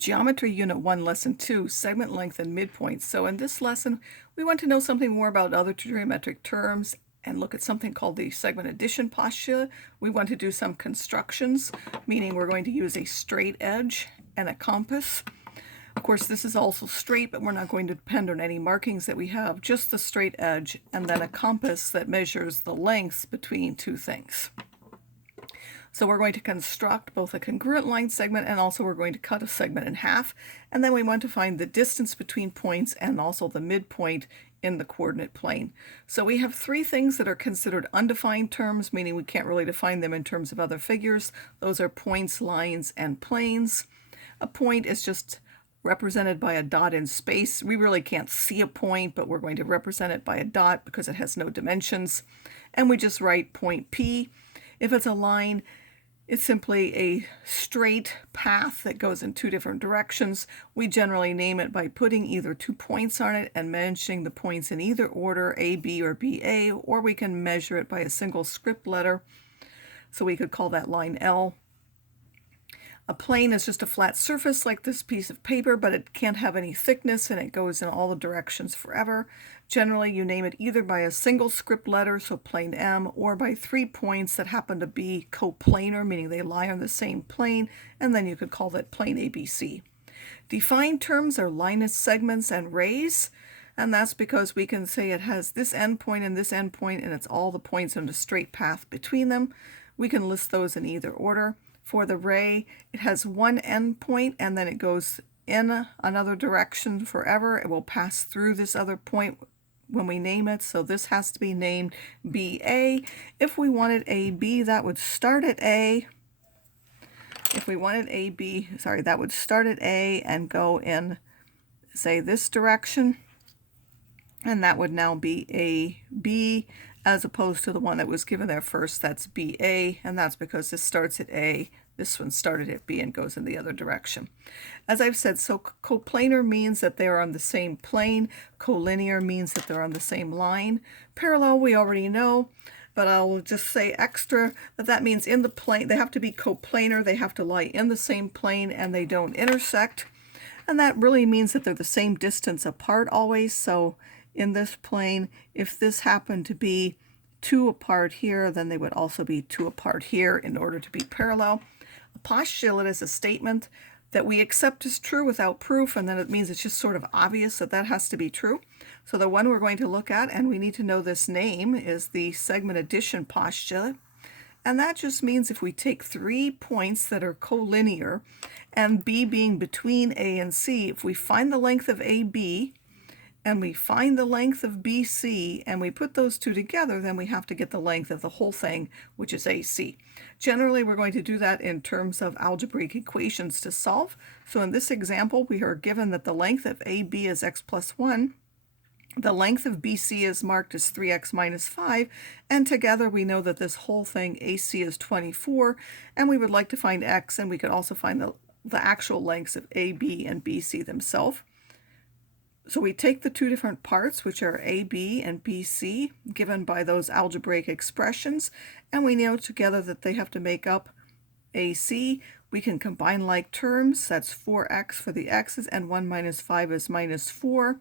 Geometry Unit 1, Lesson 2, Segment Length and Midpoints. So in this lesson, we want to know something more about other geometric terms and look at something called the segment addition postulate. We want to do some constructions, meaning we're going to use a straight edge and a compass. Of course, this is also straight, but we're not going to depend on any markings that we have, just the straight edge, and then a compass that measures the lengths between two things. So we're going to construct both a congruent line segment and also we're going to cut a segment in half. And then we want to find the distance between points and also the midpoint in the coordinate plane. So we have three things that are considered undefined terms, meaning we can't really define them in terms of other figures. Those are points, lines, and planes. A point is just represented by a dot in space. We really can't see a point, but we're going to represent it by a dot because it has no dimensions. And we just write point P. If it's a line, it's simply a straight path that goes in two different directions. We generally name it by putting either 2 points on it and mentioning the points in either order, A, B, or BA, or we can measure it by a single script letter. So we could call that line L. A plane is just a flat surface like this piece of paper, but it can't have any thickness and it goes in all the directions forever. Generally, you name it either by a single script letter, so plane M, or by 3 points that happen to be coplanar, meaning they lie on the same plane, and then you could call that plane ABC. Defined terms are linus segments and rays, and that's because we can say it has this endpoint and this endpoint, and it's all the points in a straight path between them. We can list those in either order. For the ray, it has one endpoint and then it goes in another direction forever. It will pass through this other point when we name it, so this has to be named BA. If we wanted AB, that would start at A. If we wanted AB, that would start at A and go in, say, this direction, and that would now be AB, as opposed to the one that was given there first, that's BA, and that's because this starts at A, this one started at B and goes in the other direction. As I've said, so coplanar means that they are on the same plane, collinear means that they're on the same line. Parallel we already know, but I'll just say extra that means in the plane, they have to be coplanar, they have to lie in the same plane and they don't intersect. And that really means that they're the same distance apart always, so in this plane, if this happened to be 2 apart here, then they would also be 2 apart here in order to be parallel. A postulate is a statement that we accept as true without proof, and then it means it's just sort of obvious that that has to be true. So the one we're going to look at, and we need to know this name, is the segment addition postulate. And that just means if we take 3 points that are collinear, and B being between A and C, if we find the length of AB, and we find the length of BC, and we put those two together, then we have to get the length of the whole thing, which is AC. Generally, we're going to do that in terms of algebraic equations to solve. So in this example, we are given that the length of AB is x plus 1. The length of BC is marked as 3x minus 5, and together we know that this whole thing, AC, is 24, and we would like to find x, and we could also find the actual lengths of AB and BC themselves. So we take the 2 different parts, which are AB and BC, given by those algebraic expressions, and we know together that they have to make up AC. We can combine like terms, that's 4x for the x's, and 1 minus 5 is minus 4,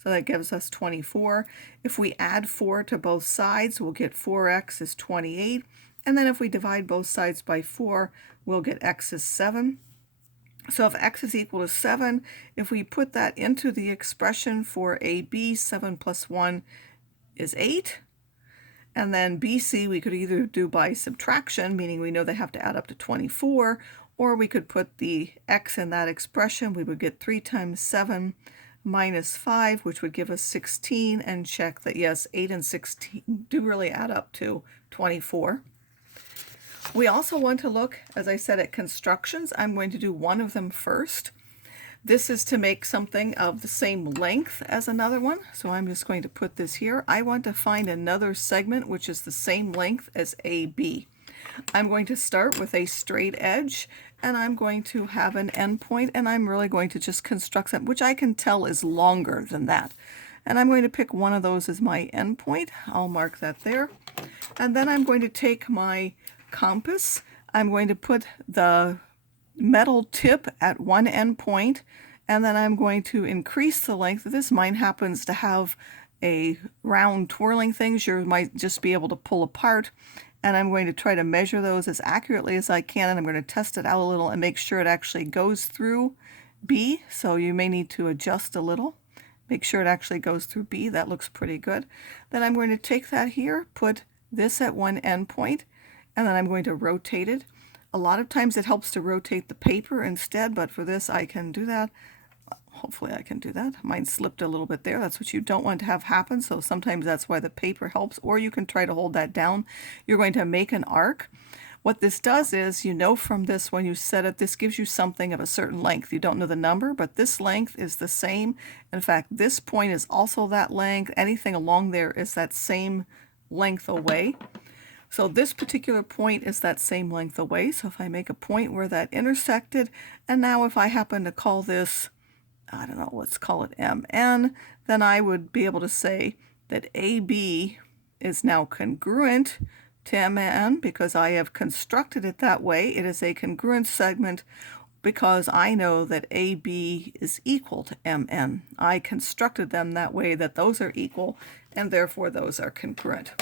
so that gives us 24. If we add 4 to both sides, we'll get 4x is 28, and then if we divide both sides by 4, we'll get x is 7. So if x is equal to 7, if we put that into the expression for AB, 7 plus 1 is 8. And then BC we could either do by subtraction, meaning we know they have to add up to 24, or we could put the x in that expression. We would get 3 times 7 minus 5, which would give us 16, and check that yes, 8 and 16 do really add up to 24. We also want to look, as I said, at constructions. I'm going to do one of them first. This is to make something of the same length as another one, so I'm just going to put this here. I want to find another segment which is the same length as AB. I'm going to start with a straight edge, and I'm going to have an endpoint, and I'm really going to just construct something which I can tell is longer than that. And I'm going to pick one of those as my endpoint. I'll mark that there. And then I'm going to take my compass. I'm going to put the metal tip at one endpoint, and then I'm going to increase the length of this. Mine happens to have a round twirling things you might just be able to pull apart, and I'm going to try to measure those as accurately as I can, and I'm going to test it out a little and make sure it actually goes through B. So you may need to adjust a little. Make sure it actually goes through B. That looks pretty good. Then I'm going to take that here, put this at one endpoint, and then I'm going to rotate it. A lot of times it helps to rotate the paper instead, but for this I can do that. Hopefully I can do that. Mine slipped a little bit there. That's what you don't want to have happen, so sometimes that's why the paper helps, or you can try to hold that down. You're going to make an arc. What this does is, you know from this when you set it, this gives you something of a certain length. You don't know the number, but this length is the same. In fact, this point is also that length. Anything along there is that same length away. So this particular point is that same length away. So if I make a point where that intersected, and now if I happen to call this, I don't know, let's call it MN, then I would be able to say that AB is now congruent to MN because I have constructed it that way. It is a congruent segment because I know that AB is equal to MN. I constructed them that way that those are equal, and therefore those are congruent.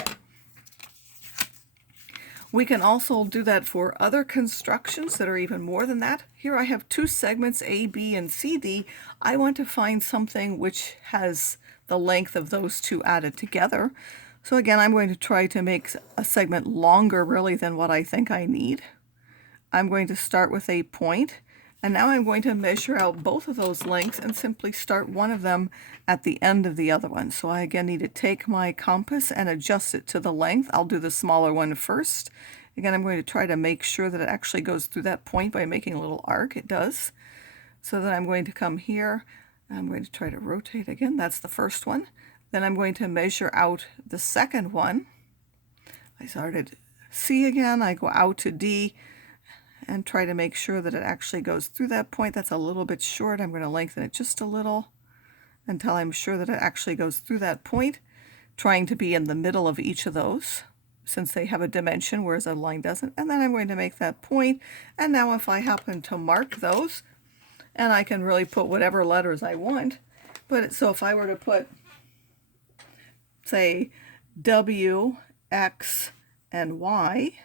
We can also do that for other constructions that are even more than that. Here I have two segments, AB and CD. I want to find something which has the length of those two added together. So again, I'm going to try to make a segment longer really than what I think I need. I'm going to start with a point, and now I'm going to measure out both of those lengths and simply start one of them at the end of the other one. So I again need to take my compass and adjust it to the length. I'll do the smaller one first. Again, I'm going to try to make sure that it actually goes through that point by making a little arc. It does. So then I'm going to come here. I'm going to try to rotate again. That's the first one. Then I'm going to measure out the second one. I started C again. I go out to D and try to make sure that it actually goes through that point. That's a little bit short. I'm going to lengthen it just a little until I'm sure that it actually goes through that point, trying to be in the middle of each of those since they have a dimension, whereas a line doesn't. And then I'm going to make that point. And now if I happen to mark those, and I can really put whatever letters I want, but so if I were to put, say, W, X, and Y,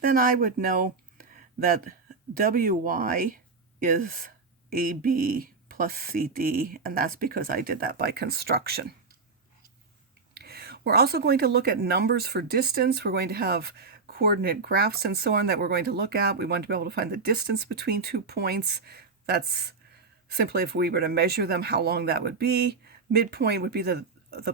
then I would know that WY is AB plus CD, and that's because I did that by construction. We're also going to look at numbers for distance. We're going to have coordinate graphs and so on that we're going to look at. We want to be able to find the distance between 2 points. That's simply if we were to measure them, how long that would be. Midpoint would be the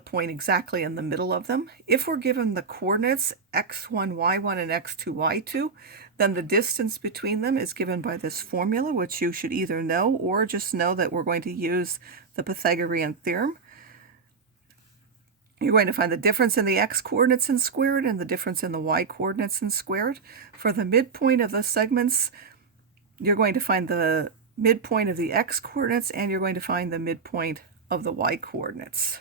point exactly in the middle of them. If we're given the coordinates x1, y1, and x2, y2, then the distance between them is given by this formula, which you should either know or just know that we're going to use the Pythagorean theorem. You're going to find the difference in the x coordinates in squared and the difference in the y coordinates in squared. For the midpoint of the segments, you're going to find the midpoint of the x coordinates and you're going to find the midpoint of the y coordinates,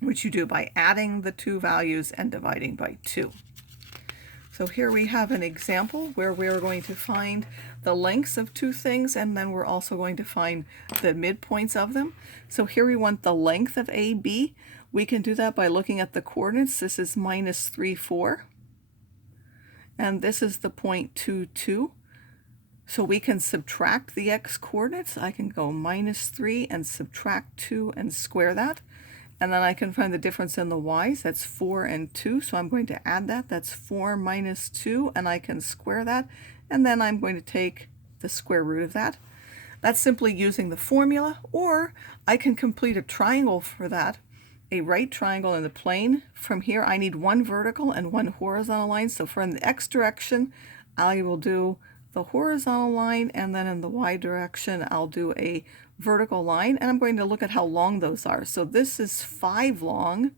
which you do by adding the two values and dividing by 2. So here we have an example where we're going to find the lengths of two things, and then we're also going to find the midpoints of them. So here we want the length of AB. We can do that by looking at the coordinates. This is minus 3, 4. And this is the point 2, 2. So we can subtract the x coordinates. I can go minus 3 and subtract 2 and square that. And then I can find the difference in the y's. That's 4 and 2. So I'm going to add that. That's 4 minus 2, and I can square that. And then I'm going to take the square root of that. That's simply using the formula, or I can complete a triangle for that, a right triangle in the plane. From here, I need one vertical and one horizontal line. So for in the x direction, I will do the horizontal line, and then in the y direction, I'll do a vertical line, and I'm going to look at how long those are. So this is 5 long,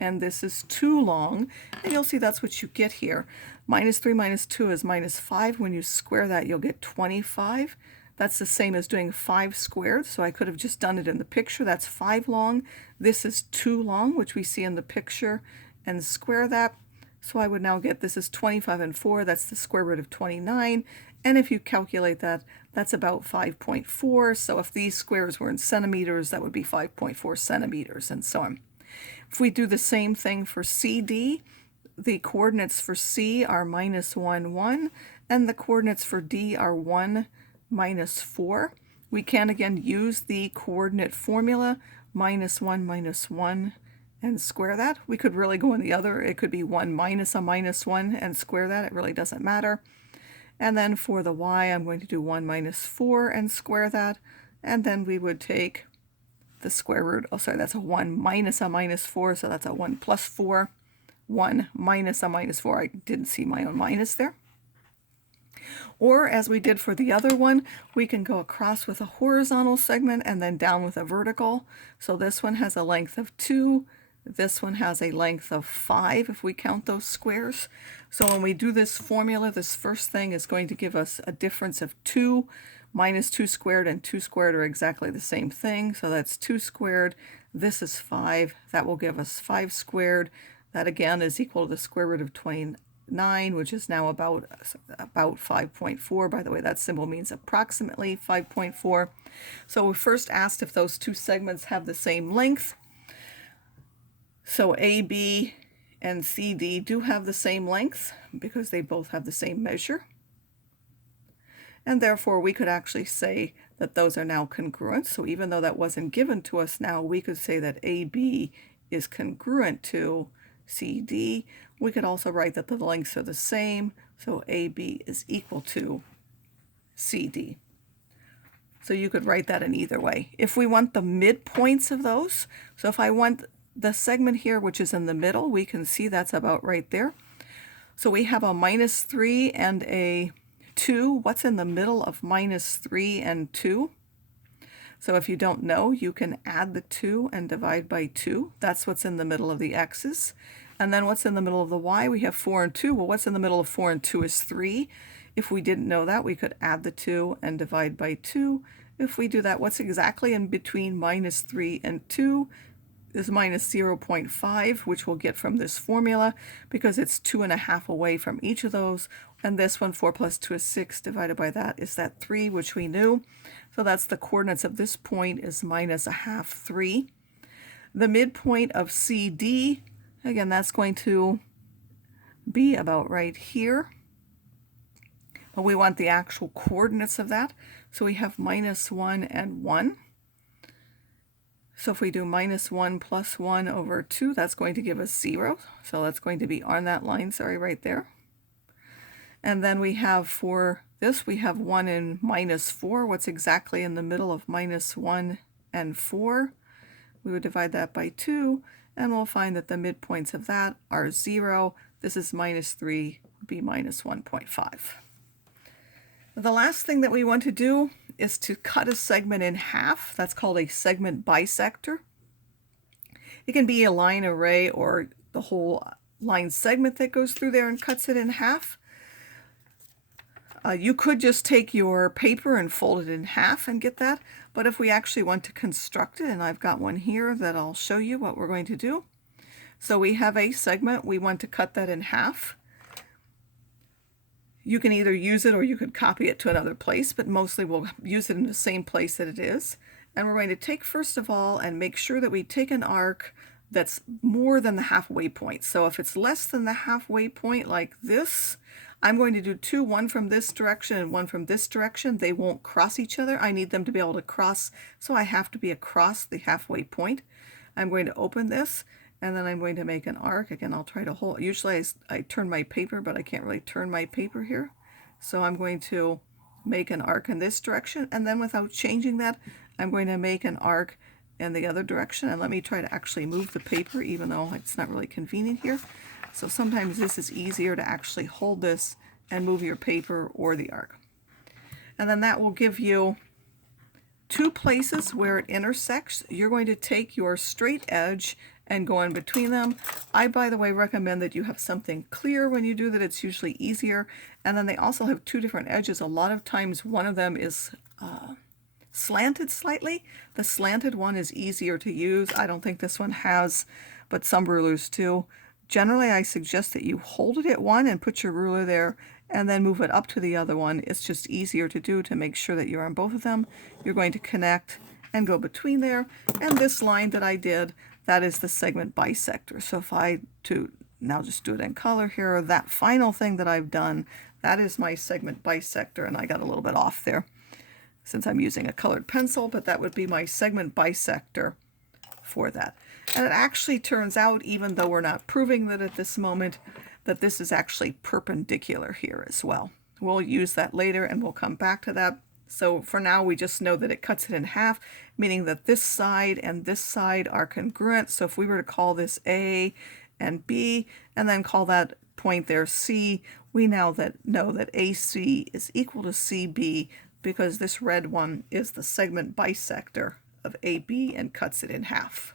and this is 2 long, and you'll see that's what you get here. Minus 3 minus 2 is minus 5. When you square that, you'll get 25. That's the same as doing 5 squared, so I could have just done it in the picture. That's 5 long. This is 2 long, which we see in the picture, and square that. So I would now get, this is 25 and 4, that's the square root of 29, And if you calculate that, that's about 5.4. So if these squares were in centimeters, that would be 5.4 centimeters, and so on. If we do the same thing for CD, the coordinates for C are -1, 1, and the coordinates for D are 1, -4. We can again use the coordinate formula, -1, -1, and square that. We could really go in the other. It could be 1 minus a -1 and square that. It really doesn't matter. And then for the y, I'm going to do 1 minus 4 and square that. And then we would take the square root. Oh, sorry, that's a 1 minus a -4, so that's a 1 plus 4. 1 minus a -4. I didn't see my own minus there. Or as we did for the other one, we can go across with a horizontal segment and then down with a vertical. So this one has a length of 2. This one has a length of 5 if we count those squares. So when we do this formula, this first thing is going to give us a difference of 2. Minus 2 squared and 2 squared are exactly the same thing. So that's 2 squared. This is 5. That will give us 5 squared. That again is equal to the square root of 29, which is now about 5.4. By the way, that symbol means approximately 5.4. So we first asked if those two segments have the same length. So AB and CD do have the same length because they both have the same measure. And therefore, we could actually say that those are now congruent. So even though that wasn't given to us now, we could say that AB is congruent to CD. We could also write that the lengths are the same. So AB is equal to CD. So you could write that in either way. If we want the midpoints of those, so if I want the segment here, which is in the middle, we can see that's about right there. So we have a -3 and a 2. What's in the middle of -3 and 2? So if you don't know, you can add the 2 and divide by 2. That's what's in the middle of the x's. And then what's in the middle of the y? We have 4 and 2. Well, what's in the middle of 4 and 2 is 3. If we didn't know that, we could add the 2 and divide by 2. If we do that, what's exactly in between -3 and 2? Is -0.5, which we'll get from this formula because it's 2.5 away from each of those. And this one, 4 plus 2 is 6, divided by that is that 3, which we knew. So that's the coordinates of this point is -0.5, 3. The midpoint of CD, again, that's going to be about right here. But we want the actual coordinates of that. So we have -1 and 1. So if we do -1 plus 1 over 2, that's going to give us 0. So that's going to be on that line, sorry, right there. And then we have for this, we have 1 and -4. What's exactly in the middle of -1 and 4? We would divide that by 2, and we'll find that the midpoints of that are 0. This is -3, would be -1.5. The last thing that we want to do is to cut a segment in half. That's called a segment bisector. It can be a line array or the whole line segment that goes through there and cuts it in half. You could just take your paper and fold it in half and get that, but if we actually want to construct it, and I've got one here that I'll show you what we're going to do. So we have a segment, we want to cut that in half. You can either use it or you could copy it to another place, but mostly we'll use it in the same place that it is. And we're going to take, first of all, and make sure that we take an arc that's more than the halfway point. So if it's less than the halfway point like this, I'm going to do 2, one from this direction and one from this direction. They won't cross each other. I need them to be able to cross, so I have to be across the halfway point. I'm going to open this, and then I'm going to make an arc. Again, I'll try to hold. Usually I turn my paper, but I can't really turn my paper here. So I'm going to make an arc in this direction, and then without changing that, I'm going to make an arc in the other direction. And let me try to actually move the paper, even though it's not really convenient here. So sometimes this is easier to actually hold this and move your paper or the arc. And then that will give you 2 places where it intersects. You're going to take your straight edge and go in between them. I, by the way, recommend that you have something clear when you do that. It's usually easier. And then they also have 2 different edges. A lot of times one of them is slanted slightly. The slanted one is easier to use. I don't think this one has, but some rulers do. Generally, I suggest that you hold it at one and put your ruler there and then move it up to the other one. It's just easier to do to make sure that you're on both of them. You're going to connect and go between there. And this line that I did, that is the segment bisector. So if I now just do it in color here, that final thing that I've done, that is my segment bisector, and I got a little bit off there since I'm using a colored pencil, but that would be my segment bisector for that. And it actually turns out, even though we're not proving that at this moment, that this is actually perpendicular here as well. We'll use that later and we'll come back to that. So for now, we just know that it cuts it in half, meaning that this side and this side are congruent. So if we were to call this A and B, and then call that point there C, we now know that AC is equal to CB, because this red one is the segment bisector of AB and cuts it in half.